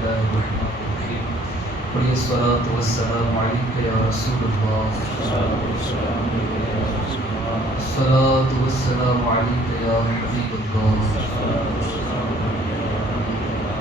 الله الرحمن الرحيم قل الصلاة والسلام عليك يا رسول الله الصلاة والسلام عليك يا حبيب الله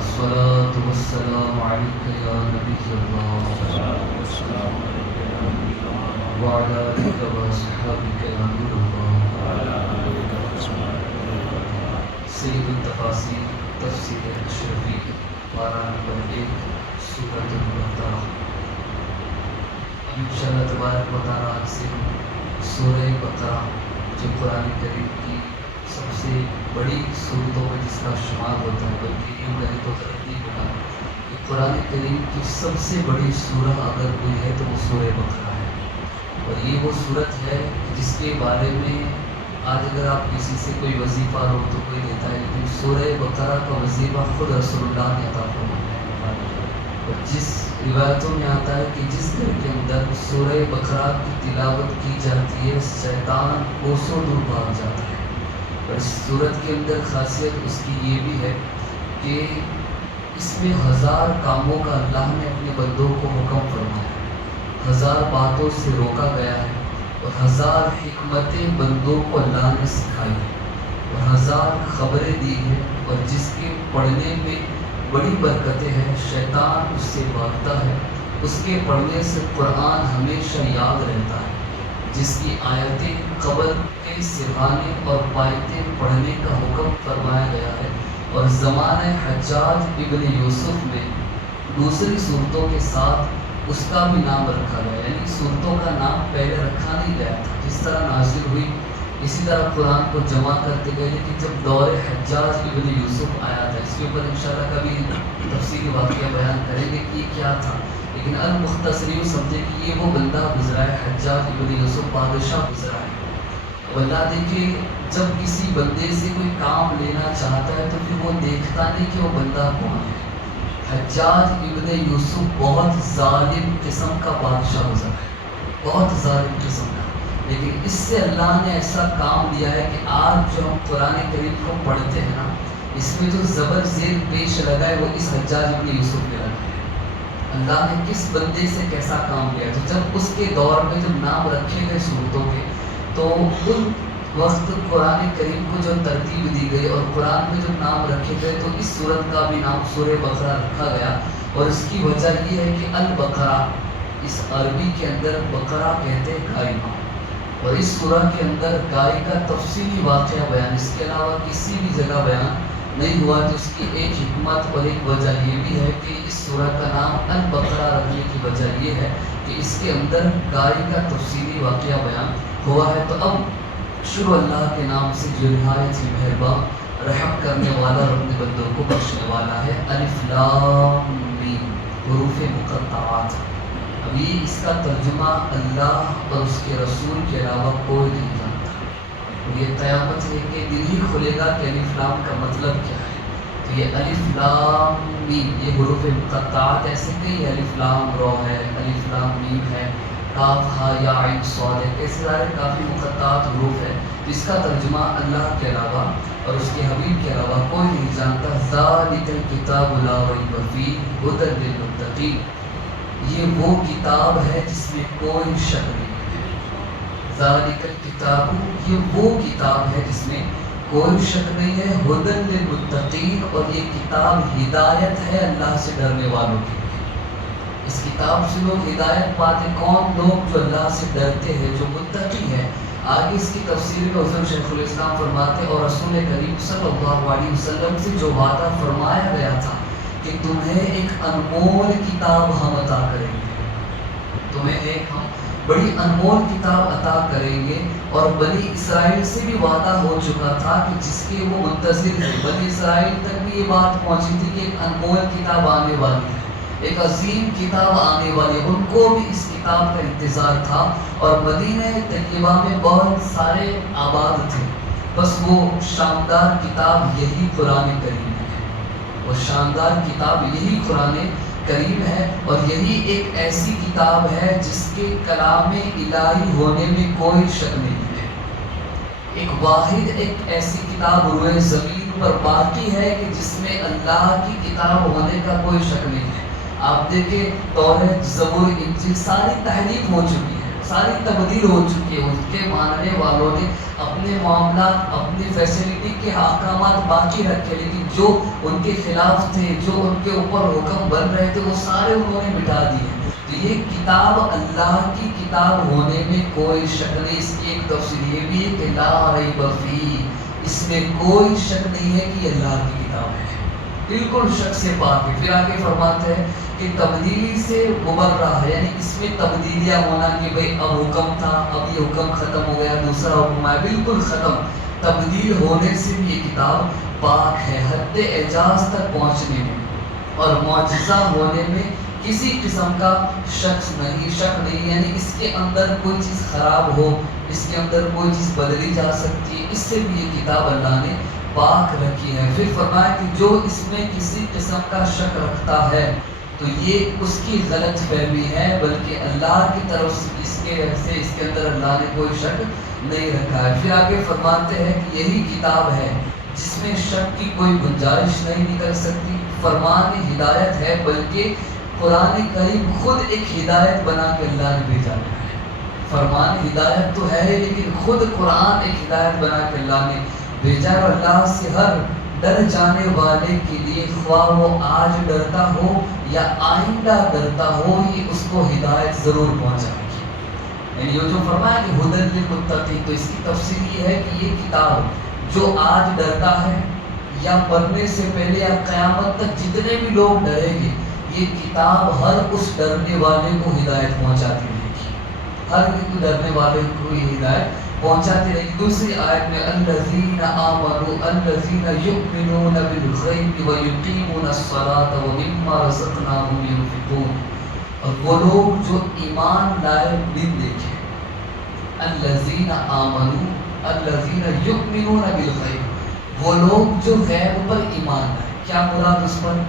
الصلاة والسلام عليك يا نبي الله وعلى آلك وأصحابك يا نور الله سید التفاسیر تفسیر اشرفی پارہ نمبر 1 سورۃ البقرہ۔ انشاءاللہ تبارک و تعالیٰ آج سے سورہ بقرہ جو قرآن کریم کی سب سے بڑی سورتوں میں جس کا شمار ہوتا ہے، بلکہ یوں کہیں تو غلط نہیں ہوگا کہ قرآن کریم کی سب سے بڑی سورہ اگر کوئی ہے تو وہ سورہ بقرہ ہے، اور یہ وہ سورت ہے جس کے بارے میں آج اگر آپ کسی سے کوئی وظیفہ لو تو کوئی دیتا ہے، لیکن سورہ بقرہ کا وظیفہ خود رسول اللہ نے عطا فرمایا ہے۔ اور جس روایتوں میں آتا ہے کہ جس گھر کے اندر سورہ بقرہ کی تلاوت کی جاتی ہے شیطان کوسوں دور بھاگ جاتا ہے۔ اور اس سورت کے اندر خاصیت اس کی یہ بھی ہے کہ اس میں 1000 کاموں کا اللہ نے اپنے بندوں کو حکم فرمایا ہے، 1000 باتوں سے روکا گیا ہے، اور 1000 حکمتیں بندوں کو اللہ نے سکھائی ہیں، اور 1000 خبریں دی ہیں، اور جس کے پڑھنے میں بڑی برکتیں ہیں، شیطان اس سے بھاگتا ہے، اس کے پڑھنے سے قرآن ہمیشہ یاد رہتا ہے، جس کی آیتیں قبر کے سہانے اور پایتیں پڑھنے کا حکم فرمایا گیا ہے۔ اور زمانہ حجاج ابن یوسف میں دوسری صورتوں کے ساتھ اس کا بھی نام رکھا گیا، یعنی صورتوں کا نام پہلے رکھا نہیں گیا تھا، جس طرح نازل ہوئی اسی طرح قرآن کو جمع کرتے گئے، لیکن جب دور حجاج ابن یوسف آیا تھا، اس کے اوپر انشاءاللہ کبھی تفصیلی واقعہ بیان کریں گے کہ یہ کیا تھا، لیکن المختصر سمجھے کہ یہ وہ بندہ گزرا ہے، حجاج ابن یوسف بادشاہ گزرا ہے۔ اللہ دیکھے جب کسی بندے سے کوئی کام لینا چاہتا ہے تو پھر وہ دیکھتا نہیں کہ وہ بندہ کون ہے۔ حجاج ابن یوسف بہت ظالم قسم کا بادشاہ گزرا ہے، بہت ظالم قسم کا، لیکن اس سے اللہ نے ایسا کام دیا ہے کہ آج جو ہم قرآن کریم کو پڑھتے ہیں نا، اس میں جو زبر زیر پیش لگا ہے وہ اس حجاج ابن یوسف نے لگا ہے۔ اللہ نے کس بندے سے کیسا کام کیا، تو جب اس کے دور میں جب نام رکھے گئے صورتوں کے، تو ان وقت قرآن کریم کو جو ترتیب دی گئی اور قرآن میں جب نام رکھے گئے تو اس صورت کا بھی نام سورہ بقرہ رکھا گیا، اور اس کی وجہ یہ ہے کہ البقرہ اس عربی کے اندر بقرہ کہتے ہیں گائے ماں، اور اس سورہ کے اندر گائے کا تفصیلی واقعہ بیان اس کے علاوہ کسی بھی جگہ بیان نہیں ہوا، تو اس کی ایک حکمت اور ایک وجہ یہ بھی ہے کہ اس سورہ کا نام البقرہ رکھنے کی وجہ یہ ہے کہ اس کے اندر گائے کا تفصیلی واقعہ بیان ہوا ہے۔ تو اب شروع اللہ کے نام سے جو نہایت ہی مہربان رحم کرنے والا اور اپنے بندوں کو بخشنے والا ہے۔ الف لام میم حروف مقطعات۔ ابھی اس کا ترجمہ اللہ اور اس کے رسول کے علاوہ کوئی نہیں جانتا، اور یہ قیامت ہے کہ دن ہی کھلے گا کہ الف لام کا مطلب کیا ہے۔ تو یہ الف لام میم یہ حروف مقطعات ایسے کئی الف لام رو ہے، الف لام میم ہے، کاف ہا یا عین صاد ہے، ایسے سارے کافی مقطعات حروف ہے، جس کا ترجمہ اللہ کے علاوہ اور اس کے حبیب کے علاوہ کوئی نہیں جانتا۔ ذالک الکتاب لا ریب فیہ ھدی للمتقین، یہ وہ کتاب ہے جس میں کوئی شک نہیں ہے۔ ذالک الکتاب یہ وہ کتاب ہے جس میں کوئی شک نہیں ہے، ھدی للمتقین، اور یہ کتاب ہدایت ہے اللہ سے ڈرنے والوں کے لیے۔ اس کتاب سے لوگ ہدایت پاتے کون؟ لوگ جو اللہ سے ڈرتے ہیں، جو متقی ہیں۔ آگے اس کی تفسیر میں حضرت شیخ الاسلام فرماتے اور رسول کریم صلی اللہ علیہ وسلم سے جو وعدہ فرمایا گیا تھا کہ تمہیں ایک انمول کتاب ہم عطا کریں گے، تمہیں ایک ہم بڑی انمول کتاب عطا کریں گے، اور بنی اسرائیل سے بھی وعدہ ہو چکا تھا کہ جس کے وہ منتظر تھے، بنی اسرائیل تک بھی یہ بات پہنچی تھی کہ ایک انمول کتاب آنے والی ہے، ایک عظیم کتاب آنے والی ہے، ان کو بھی اس کتاب کا انتظار تھا، اور مدینہ طیبہ میں بہت سارے آباد تھے، بس وہ شاندار کتاب یہی قرآن کریم ہے، وہ شاندار کتاب یہی قرآن کریم ہے، اور یہی ایک ایسی کتاب ہے جس کے کلام الہی ہونے میں کوئی شک نہیں ہے۔ ایک واحد ایک ایسی کتاب روئے زمین اوپر باقی ہے کہ جس میں اللہ کی کتاب ہونے کا کوئی شک نہیں ہے۔ آپ دیکھیں توریت، زبور، انجیل ساری تحریف ہو چکی ہے، ساری تبدیل ہو چکی ہے، اس کے ماننے والوں نے اپنے معاملات، اپنی فیسلٹی کے احکامات باقی رکھے، لیکن جو ان کے خلاف تھے، جو ان کے اوپر حکم بن رہے تھے، وہ سارے انہوں نے مٹا دیے۔ تو یہ کتاب اللہ کی کتاب ہونے میں کوئی شک نہیں۔ اس کی ایک تفسیر یہ بھی ہے کہ لا ریب فیہ، اس میں کوئی شک نہیں ہے کہ یہ اللہ کی کتاب ہے، بالکل شک سے پاک ہے۔ پھر آگے فرماتے ہیں کہ تبدیلی سے مبرہ ہے، یعنی اس میں تبدیلیاں ہونا کہ بھئی اب حکم تھا، اب یہ حکم ختم ہو گیا، دوسرا حکم آیا، بالکل ختم۔ تبدیل ہونے سے بھی یہ کتاب پاک ہے، حد اعجاز تک پہنچنے میں اور معجزہ ہونے میں کسی قسم کا شک نہیں، یعنی اس کے اندر کوئی چیز خراب ہو، اس کے اندر کوئی چیز بدلی جا سکتی ہے، اس سے بھی یہ کتاب اللہ نے پاک رکھی ہے۔ پھر فرمایا کہ جو اس میں کسی قسم کا شک رکھتا ہے تو یہ اس کی غلط فہمی ہے، بلکہ اللہ کی طرف سے اس کے اندر اللہ نے کوئی شک نہیں رکھا ہے۔ پھر آگے فرماتے ہیں کہ یہی کتاب ہے جس میں شک کی کوئی گنجائش نہیں نکل سکتی، فرمان ہدایت ہے، بلکہ قرآن کریم خود ایک ہدایت بنا کے اللہ نے بھیجا ہے۔ فرمان ہدایت تو ہے لیکن خود قرآن ایک ہدایت بنا کے اللہ نے بھیجا، اور اللہ سے ہر ڈر جانے والے کے لیے، خواہ وہ آج ڈرتا ہو یا آئندہ ڈرتا ہو، یہ اس کو ہدایت ضرور پہنچائے گی۔ یعنی یہ جو فرمایا کہ ہدی للمتقین، تو اس کی تفسیر یہ ہے کہ یہ کتاب جو آج ڈرتا ہے یا مرنے سے پہلے یا قیامت تک جتنے بھی لوگ ڈریں گے، یہ کتاب ہر اس ڈرنے والے کو ہدایت پہنچاتی رہے گی، ہر ایک ڈرنے والے کو یہ ہدایت پہنچاتی رہے گی۔ دوسری آیت میں الذین آمنوا الذین یؤمنون بالغیب ویقیمون الصلاۃ ومما رزقناہم ینفقون، اور وہ لوگ جو ایمان لائے بن دیکھے، الذین آمنوا الذین یؤمنون بالغیب، وہ لوگ جو غیب پر ایمان لائے۔ کیا مراد اس پر؟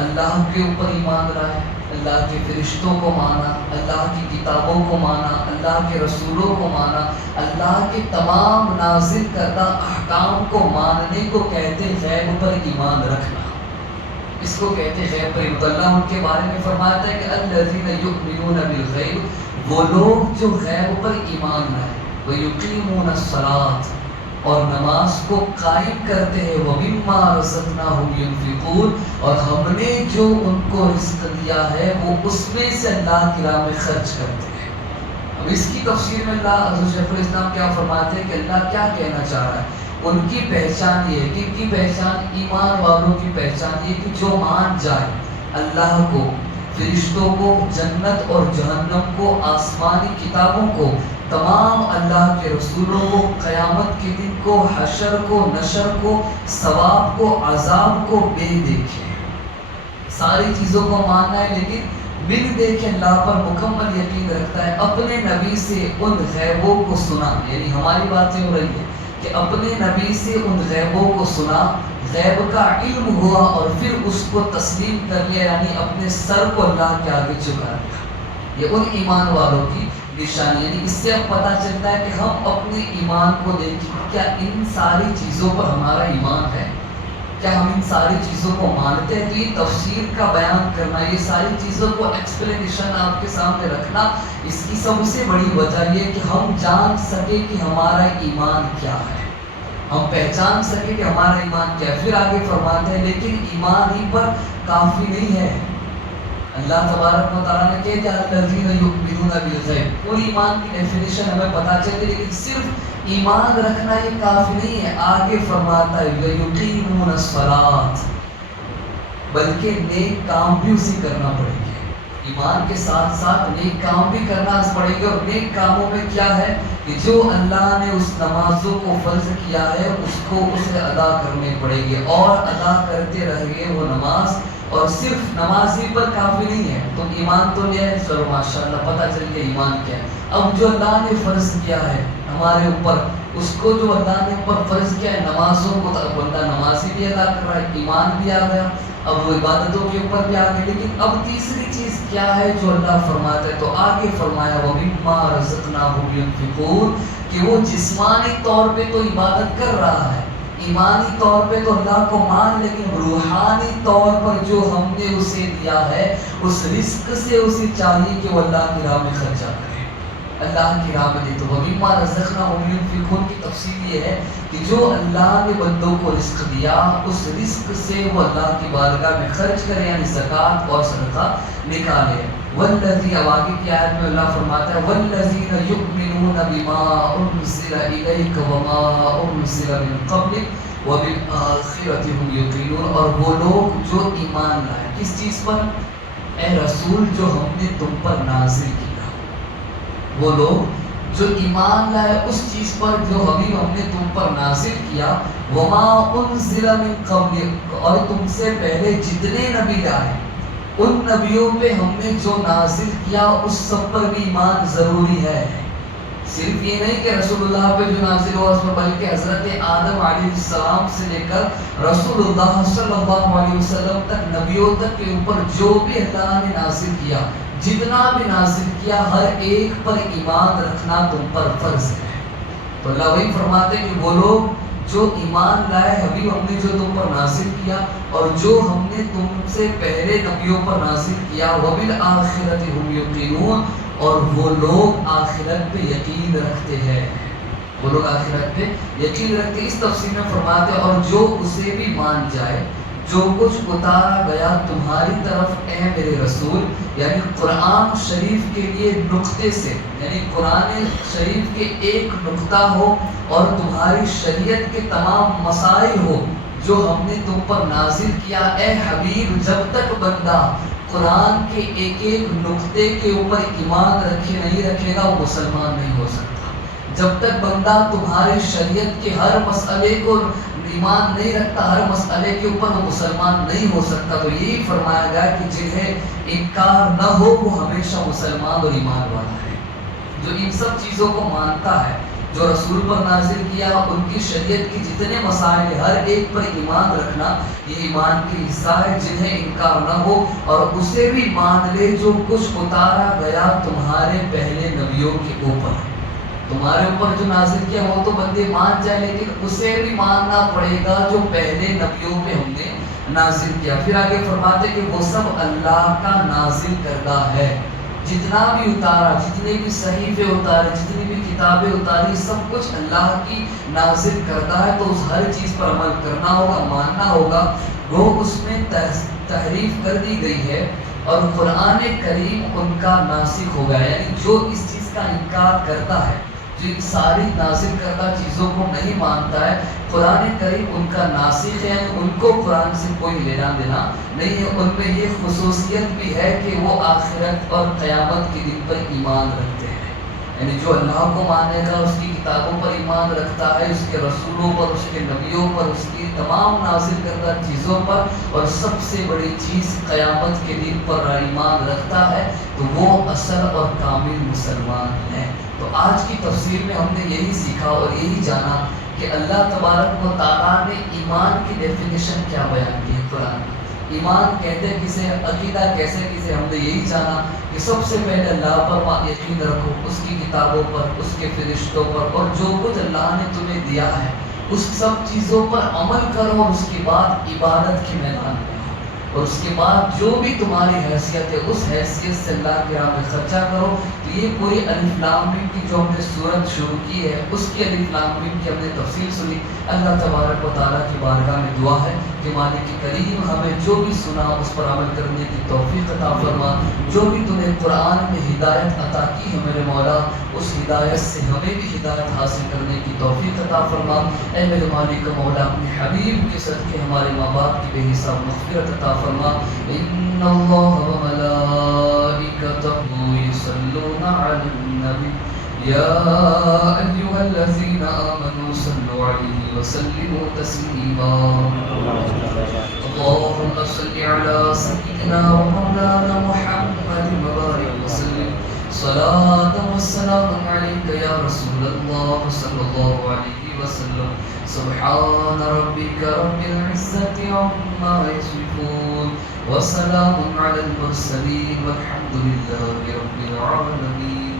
اللہ کے اوپر ایمان لائے، اللہ کے فرشتوں کو مانا، اللہ کی کتابوں کو مانا، اللہ کے رسولوں کو مانا، اللہ کے تمام نازل کردہ احکام کو ماننے کو کہتے غیب پر ایمان رکھنا، اس کو کہتے غیب پر ایمان۔ اللہ ان کے بارے میں فرماتا ہے کہ الذین یؤمنون بالغیب، وہ لوگ جو غیب پر ایمان لائے، ویقیمون الصلاۃ، اور نماز کو قائم کرتے ہیں، وَمِمَّا رَزَقْنَاهُمْ يُنْفِقُونَ، اور ہم نے جو ان کو رزق دیا ہے وہ اس میں سے اللہ کی راہ میں خرچ کرتے ہیں۔ اب اس کی تفسیر میں اللہ حضرت شیخ الاسلام کیا فرماتے ہیں کہ اللہ کیا کہنا چاہ رہا ہے؟ ان کی پہچان یہ ہے، کن کی پہچان؟ ایمان والوں کی پہچان یہ کہ جو مان جائے اللہ کو، فرشتوں کو، جنت اور جہنم کو، آسمانی کتابوں کو، تمام اللہ کے رسولوں کو، قیامت کے دن کو، حشر کو، نشر کو، ثواب کو، عذاب کو بے دیکھے، ساری چیزوں کو ماننا ہے لیکن بن دیکھے اللہ پر مکمل یقین رکھتا ہے، اپنے نبی سے ان غیبوں کو سنا، یعنی ہماری باتیں ہو رہی ہیں کہ اپنے نبی سے ان غیبوں کو سنا، غیب کا علم ہوا اور پھر اس کو تسلیم کر لیا، یعنی اپنے سر کو اللہ کے آگے جھکا دیا۔ یہ ان ایمان والوں کی نشانی، یعنی اس سے اب پتہ چلتا ہے کہ ہم اپنے ایمان کو دیکھیں، کیا ان ساری چیزوں پر ہمارا ایمان ہے؟ کیا ہم ان ساری چیزوں کو مانتے ہیں؟ تو یہ تفسیر کا بیان کرنا، یہ ساری چیزوں کو ایکسپلینیشن آپ کے سامنے رکھنا، اس کی سب سے بڑی وجہ یہ کہ ہم جان سکے کہ ہمارا ایمان کیا ہے، ہم پہچان سکے کہ ہمارا ایمان کیا ہے۔ پھر آگے فرماتے ہیں لیکن ایمان ہی پر کافی نہیں ہے۔ اللہ تبارک و تعالیٰ نے کہہ دیا الذین یؤمنون بالغیب، پوری ایمان کی ڈیفینیشن ہمیں پتہ چلتی، لیکن صرف ایمان رکھنا یہ کافی نہیں ہے۔ آگے فرماتا ہے ویقیمون الصلاۃ، بلکہ نیک کام بھی اسی کرنا پڑیں گے، ایمان کے ساتھ ساتھ نیک کام بھی کرنا پڑے گا۔ اور نیک کاموں میں کیا ہے کہ جو اللہ نے اس نمازوں کو فرض کیا ہے اس کو اسے ادا کرنے پڑے گے، اور ادا کرتے رہے وہ نماز، اور صرف نماز ہی پر کافی نہیں ہے۔ تو ایمان تو لیا ہے، چلو ماشاءاللہ پتہ چل گیا ایمان کیا ہے۔ اب جو اللہ نے فرض کیا ہے ہمارے اوپر، اس کو جو اللہ نے اوپر فرض کیا ہے نمازوں کو، تو بندہ نماز بھی ادا کر رہا ہے، ایمان بھی آ گیا، اب وہ عبادتوں کے اوپر بھی آ گئے۔ لیکن اب تیسری چیز کیا ہے جو اللہ فرماتا ہے؟ تو آگے فرمایا وَمِمَّا رَزَقْنَاهُمْ يُنْفِقُونَ، کہ وہ جسمانی طور پہ تو عبادت کر رہا ہے، ایمانی طور پہ تو اللہ کو مان، لیکن روحانی طور پر جو ہم نے اسے دیا ہے اس رزق سے اسے چاہیے کہ وہ اللہ کی راہ میں خرچہ کرے، اللہ کی راہ میں دے۔ تو وَمِمَّا رَزَقْنَاهُمْ يُنْفِقُونَ کی تفسیر یہ ہے کہ جو اللہ نے بندوں کو رزق دیا اس رزق سے وہ اللہ کی بارگاہ میں خرچ کرے، یعنی زکوٰۃ اور صدقہ نکالے۔ والذی، اب آگے کی آیت میں اللہ فرماتا ہے والذین یؤمنون بما انزل الیک وما انزل من قبلک وبالآخرۃ هم یوقنون، اور وہ لوگ جو ایمان لائے کس چیز پر؟ اے رسول جو ہم نے تم پر نازل کیا، وہ لوگ جو ایمان لائے اس چیز پر جو حبیب ہم نے تم پر نازل کیا، وما انزل من قبلک، اور تم سے پہلے جتنے نبی آئے ان نبیوں پہ ہم نے جو نازل کیا اس سب پر بھی ایمان ضروری ہے۔ صرف یہ نہیں کہ رسول اللہ پہ جو نازل ہوا اس پر، بلکہ حضرت آدم علیہ السلام سے لے کر رسول اللہ صلی اللہ علیہ وسلم تک، نبیوں تک کے اوپر جو بھی اللہ نے نازل کیا، جتنا بھی نازل کیا، ہر ایک پر ایمان رکھنا تم پر فرض ہے۔ تو اللہ وہی فرماتے کہ وہ لوگ جو ایمان لائے حبیب ہم نے جو تم پر نازل کیا اور جو ہم نے تم سے پہلے نبیوں پر نازل کیا، وبالآخرۃ هم یوقنون، اور وہ لوگ آخرت پہ یقین رکھتے ہیں، وہ لوگ آخرت پہ یقین رکھتے ہیں۔ اس تفسیر میں فرماتے ہیں اور جو اسے بھی مان جائے، جو کچھ اتارا گیا تمہاری طرف اے میرے رسول، یعنی قرآن شریف کے لیے نقطے سے، یعنی قرآن شریف کے ایک نقطہ ہو اور تمہاری شریعت کے تمام مسائل ہو جو ہم نے تم پر نازل کیا، اے حبیب جب تک بندہ قرآن کے ایک ایک نقطے کے اوپر ایمان رکھے نہیں رکھے گا وہ مسلمان نہیں ہو سکتا۔ جب تک بندہ تمہاری شریعت کے ہر مسئلے کو ایمان نہیں رکھتا، ہر مسئلے کے اوپر وہ مسلمان نہیں ہو سکتا۔ تو یہی فرمایا گیا کہ جنہیں انکار نہ ہو وہ ہمیشہ مسلمان اور ایمان والا ہے، جو ان سب چیزوں کو مانتا ہے، جو رسول پر نازل کیا، ان کی شریعت کی جتنے مسائل ہیں ہر ایک پر ایمان رکھنا یہ ایمان کی حصہ ہے۔ جنہیں انکار نہ ہو اور اسے بھی مان لے جو کچھ اتارا گیا تمہارے پہلے نبیوں کے اوپر، تمہارے اوپر جو نازل کیا وہ تو بندے مان جائے، لیکن اسے بھی ماننا پڑے گا جو پہلے نبیوں پہ ہم نے نازل کیا۔ پھر آگے فرماتے کہ وہ سب اللہ کا نازل کردہ ہے، جتنا بھی اتارا، جتنے بھی صحیفے اتارے، جتنی بھی کتابیں اتاری، سب کچھ اللہ کی نازل کردہ ہے۔ تو اس ہر چیز پر عمل کرنا ہوگا، ماننا ہوگا۔ وہ اس میں تحریف کر دی گئی ہے اور قرآن کریم ان کا ناسخ ہو گیا، یعنی جو اس چیز کا انکار کرتا ہے، جو ساری نازل کردہ چیزوں کو نہیں مانتا ہے، قرآن کریم ان کا ناسخ ہے، یعنی ان کو قرآن سے کوئی لینا دینا نہیں ہے۔ ان میں یہ خصوصیت بھی ہے کہ وہ آخرت اور قیامت کے دن پر ایمان رکھتے ہیں، یعنی جو اللہ کو مانے گا، اس کی کتابوں پر ایمان رکھتا ہے، اس کے رسولوں پر، اس کے نبیوں پر، اس کی تمام نازل کردہ چیزوں پر، اور سب سے بڑی چیز قیامت کے دن پر ایمان رکھتا ہے، تو وہ اصل اور کامل مسلمان ہے۔ تو آج کی تفسیر میں ہم نے یہی سیکھا اور یہی جانا کہ اللہ تبارک و تعالیٰ نے ایمان کی ڈیفینیشن کیا بیان کی ہے قرآن میں۔ ایمان کہتے کسے، عقیدہ کیسے کسے، ہم نے یہی جانا کہ سب سے پہلے اللہ پر یقین رکھو، اس کی کتابوں پر، اس کے فرشتوں پر، اور جو کچھ اللہ نے تمہیں دیا ہے اس سب چیزوں پر عمل کرو، اور اس کے بعد عبادت کے میدان میں، اور اس کے بعد جو بھی تمہاری حیثیت ہے اس حیثیت سے اللہ کی راہ میں خرچہ کرو۔ تو یہ پوری الف لام میم کی جو ہم نے سورت شروع کی ہے اس کی الف لام میم کی ہم نے تفصیل سنی۔ اللہ تبارک و تعالیٰ کی بارگاہ میں دعا ہے کہ مالک کریم ہمیں جو بھی سنا اس پر عمل کرنے کی توفیق عطا فرما، جو بھی تمہیں قرآن میں ہدایت عطا کی ہے میرے مولا، اس ہدایت سے ہمیں بھی ہدایت حاصل کرنے کی توفیق عطا فرما۔ اے میرے مالک مولا، اپنے حبیب کے صدقے ہمارے ماں باپ کی بے حساب مغفرت عطا فرما۔ ان اللہ و ملائکتہ یصلون علی النبی یا ایھا الذین آمنوا صلوا علیہ وسلموا تسلیما۔ اللهم صل على سيدنا ومولانا محمد وبارك وسلم صلاة والسلام عليك يا رسول الله صلى الله عليه وسلم۔ سبحان ربك رب العزة عما يصفون وسلام على المرسلين والحمد لله رب العالمين۔